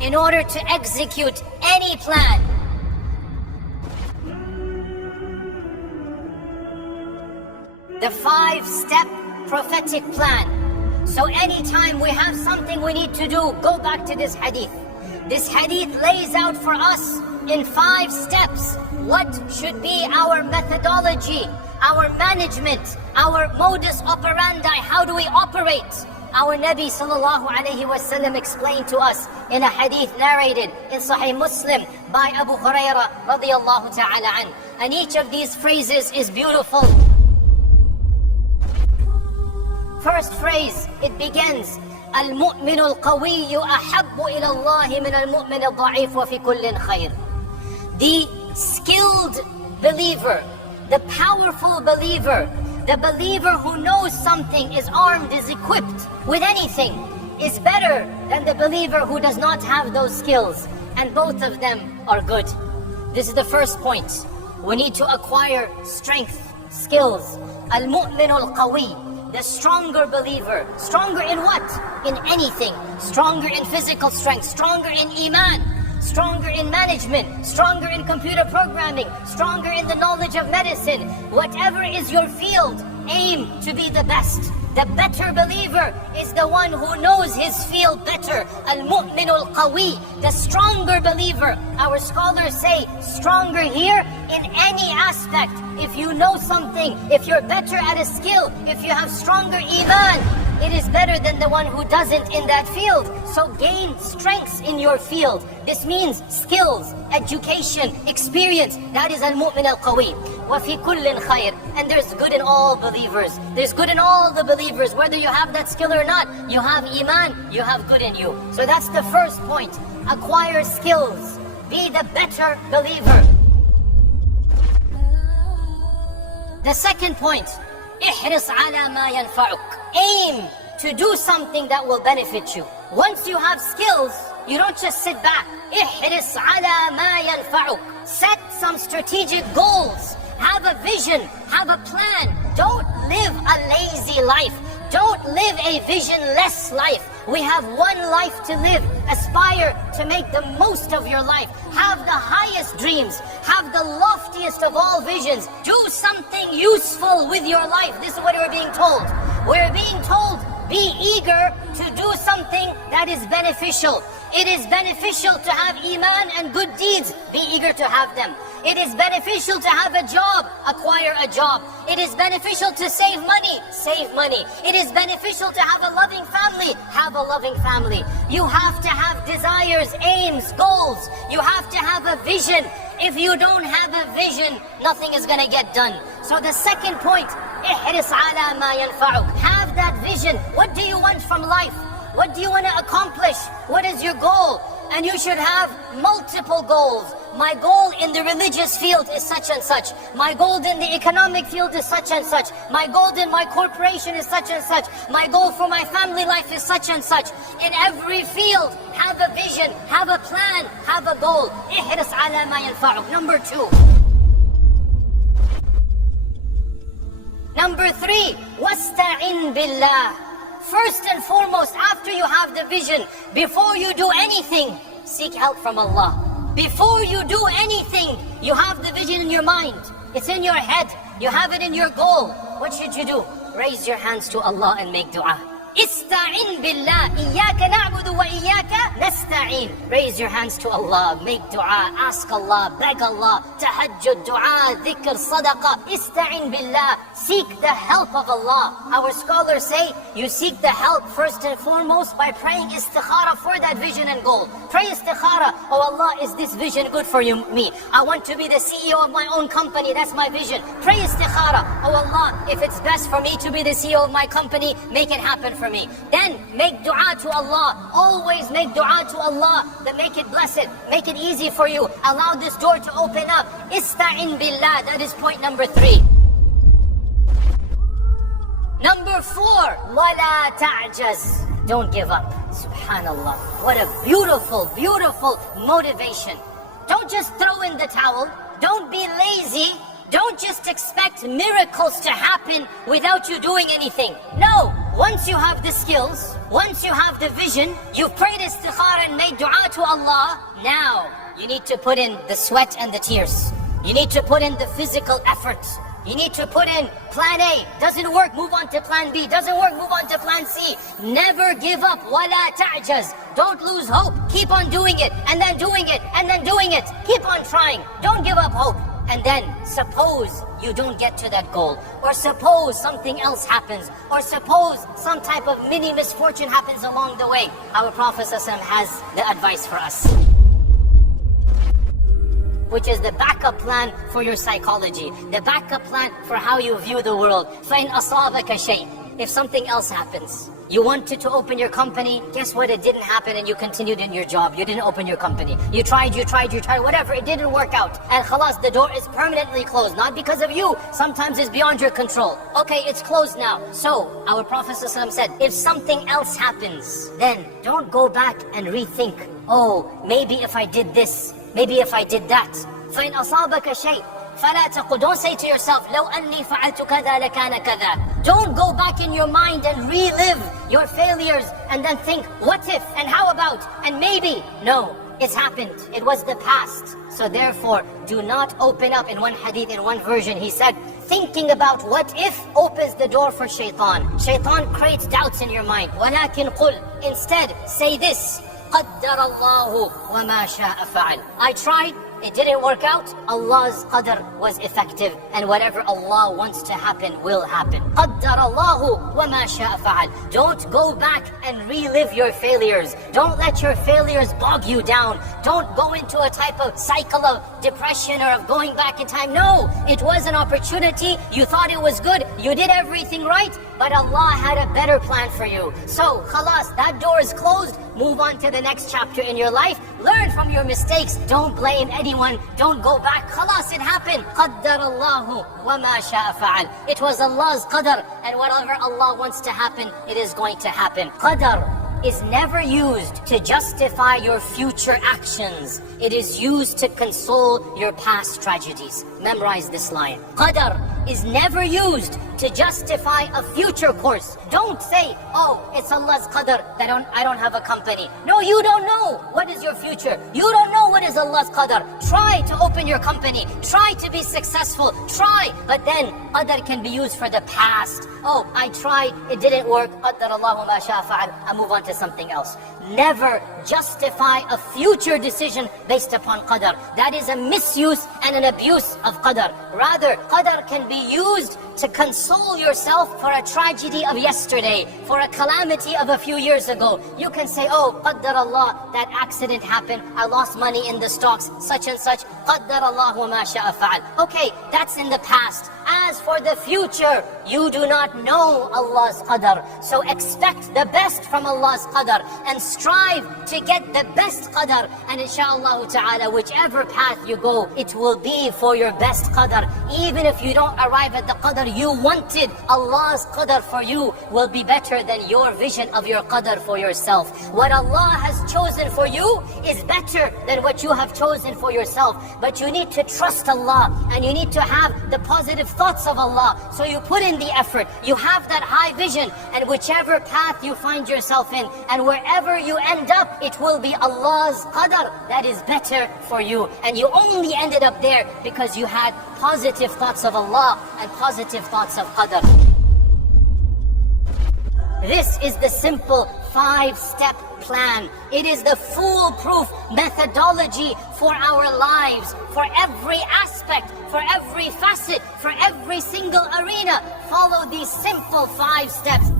in order to execute any plan. The 5-step prophetic plan. So anytime we have something we need to do, go back to this hadith. This hadith lays out for us in 5 steps what should be our methodology, our management, our modus operandi. How do we operate? Our Nabi sallallahu alayhi wasallam explained to us in a hadith narrated in Sahih Muslim by Abu Hurairah radiyallahu ta'ala an. And each of these phrases is beautiful. First phrase, it begins, المؤمن القوي أحب إلى الله من المؤمن الضعيف وفي كل خير. The skilled believer, the powerful believer, the believer who knows something, is armed, is equipped with anything, is better than the believer who does not have those skills. And both of them are good. This is the first point. We need to acquire strength, skills. Al-mu'min al-qawi. The stronger believer. Stronger in what? In anything. Stronger in physical strength. Stronger in iman. Stronger in management. Stronger in computer programming. Stronger in the knowledge of medicine. Whatever is your field, aim to be the best. The better believer is the one who knows his field better. Al-mu'min al-qawi. The stronger believer. Our scholars say stronger here in any aspect. If you know something, if you're better at a skill, if you have stronger iman, it is better than the one who doesn't in that field. So gain strengths in your field. This means skills, education, experience. That is al-mu'min al-qawi. وَفِي كُلٍّ خَيْرٍ. And there's good in all believers. There's good in all the believers. Whether you have that skill or not, you have iman, you have good in you. So that's the first point. Acquire skills. Be the better believer. The second point, احرص على ما ينفعك. Aim to do something that will benefit you. Once you have skills, you don't just sit back. احرص على ما ينفعك. Set some strategic goals. Have a vision. Have a plan. Don't live a lazy life. Don't live a visionless life. We have one life to live. Aspire to make the most of your life. Have the highest dreams. Have the loftiest of all visions. Do something useful with your life. This is what we're being told. We're being told, be eager to do something that is beneficial. It is beneficial to have iman and good deeds. Be eager to have them. It is beneficial to have a job. Acquire a job. It is beneficial to save money. Save money. It is beneficial to have a loving family. Have a loving family. You have to have desires, aims, goals. You have to have a vision. If you don't have a vision, nothing is going to get done. So the second point, احرص على ما ينفعك. Have that vision. What do you want from life? What do you want to accomplish? What is your goal? And you should have multiple goals. My goal in the religious field is such and such. My goal in the economic field is such and such. My goal in my corporation is such and such. My goal for my family life is such and such. In every field, have a vision, have a plan, have a goal. احرص على ما ينفعك. Number 2. Number 3, واستعن بالله. First and foremost, after you have the vision, before you do anything, seek help from Allah. Before you do anything, you have the vision in your mind. It's in your head. You have it in your goal. What should you do? Raise your hands to Allah and make dua. استعن بالله. إياك نعبد وإياك نستعين. Raise your hands to Allah. Make dua. Ask Allah. Beg Allah. Tahajjud, dua, dhikr, sadaqah. استعن بالله. Seek the help of Allah. Our scholars say you seek the help first and foremost by praying istikhara for that vision and goal. Pray istikhara. Oh Allah, is this vision good for me? I want to be the CEO of my own company. That's my vision. Pray istikhara. Oh Allah, if it's best for me to be the CEO of my company, make it happen for me. Then make dua to Allah. Always make dua to Allah. Then make it blessed. Make it easy for you. Allow this door to open up. Ista'in billah. That is point number 3. Number 4. Wala ta'jaz. Don't give up. Subhanallah. What a beautiful, beautiful motivation. Don't just throw in the towel. Don't be lazy. Don't just expect miracles to happen without you doing anything. No. once you have the skills, once you have the vision, you've prayed istikhara and made dua to Allah, now you need to put in the sweat and the tears. You need to put in the physical effort. You need to put in plan A. Doesn't work, move on to plan B. Doesn't work, move on to plan C. Never give up. وَلَا تَعْجَزْ. Don't lose hope. Keep on doing it, and then doing it, and then doing it. Keep on trying. Don't give up hope. And then suppose you don't get to that goal, or suppose something else happens, or suppose some type of mini misfortune happens along the way. Our Prophet ﷺ has the advice for us, which is the backup plan for your psychology, the backup plan for how you view the world. فَإِنْ أَصَابَكَ شَيْءٍ. If something else happens, you wanted to open your company, guess what? It didn't happen and you continued in your job. You didn't open your company. You tried, whatever, it didn't work out. And khalas, the door is permanently closed, not because of you. Sometimes it's beyond your control. Okay, it's closed now. So, our Prophet ﷺ said, if something else happens, then don't go back and rethink. Oh, maybe if I did this, maybe if I did that. فَإِنْ أَصَابَكَ شَيْءٍ فَلَا تَقُلْ. Don't say to yourself, لَوْ أَنِّي فَعَلْتُ كَذَا لَكَانَ كَذَا. Don't go back in your mind and relive your failures and then think, what if, and how about, and maybe. No, it's happened. It was the past. So therefore, do not open up. In one hadith, in one version, he said, thinking about what if opens the door for shaitan. Shaitan creates doubts in your mind. وَلَكِنْ قُلْ. Instead, say this, قَدَّرَ اللَّهُ وَمَا شَاءَ فَعَلْ. I tried, it didn't work out. Allah's qadr was effective, and whatever Allah wants to happen will happen. قَدَّرَ اللَّهُ وَمَا شَاءَ فَعَلْ. Don't go back and relive your failures. Don't let your failures bog you down. Don't go into a type of cycle of depression or of going back in time. No, it was an opportunity. You thought it was good. You did everything right, but Allah had a better plan for you. So, khalas, that door is closed. Move on to the next chapter in your life. Learn from your mistakes. Don't blame anyone. Don't go back. Khalas, it happened. قَدَّرَ اللَّهُ وَمَا شَاءَ فَعَلْ. It was Allah's qadr, and whatever Allah wants to happen, it is going to happen. Qadr is never used to justify your future actions. It is used to console your past tragedies. Memorize this line. Qadr is never used to justify a future course. Don't say, oh, it's Allah's qadr that I don't have a company. No, you don't know what is your future. You don't know what is Allah's qadr. Try to open your company. Try to be successful. Try. But then qadr can be used for the past. Oh, I tried, it didn't work. Qaddar Allahu ma sha'a fa'al. I move on to something else. Never justify a future decision based upon qadr. That is a misuse and an abuse of qadr. Rather, qadr can be used to console yourself for a tragedy of yesterday, for a calamity of a few years ago. You can say, oh, qaddar Allah, that accident happened, I lost money in the stocks, such and such. Qaddar Allahu ma sha'a fa'al. Okay, that's in the past. As for the future, you do not know Allah's qadr. So expect the best from Allah's qadr and strive to get the best qadr. And inshaAllah ta'ala, whichever path you go, it will be for your best qadr. Even if you don't arrive at the qadr you wanted, Allah's qadr for you will be better than your vision of your qadr for yourself. What Allah has chosen for you is better than what you have chosen for yourself. But you need to trust Allah, and you need to have the positive thoughts of Allah. So you put in the effort, you have that high vision, and whichever path you find yourself in, and wherever you end up, it will be Allah's qadr that is better for you. And you only ended up there because you had positive thoughts of Allah and positive thoughts of qadr. This is the simple 5-step plan. It is the foolproof methodology for our lives, for every aspect, for every facet, for every single arena. Follow these simple 5 steps.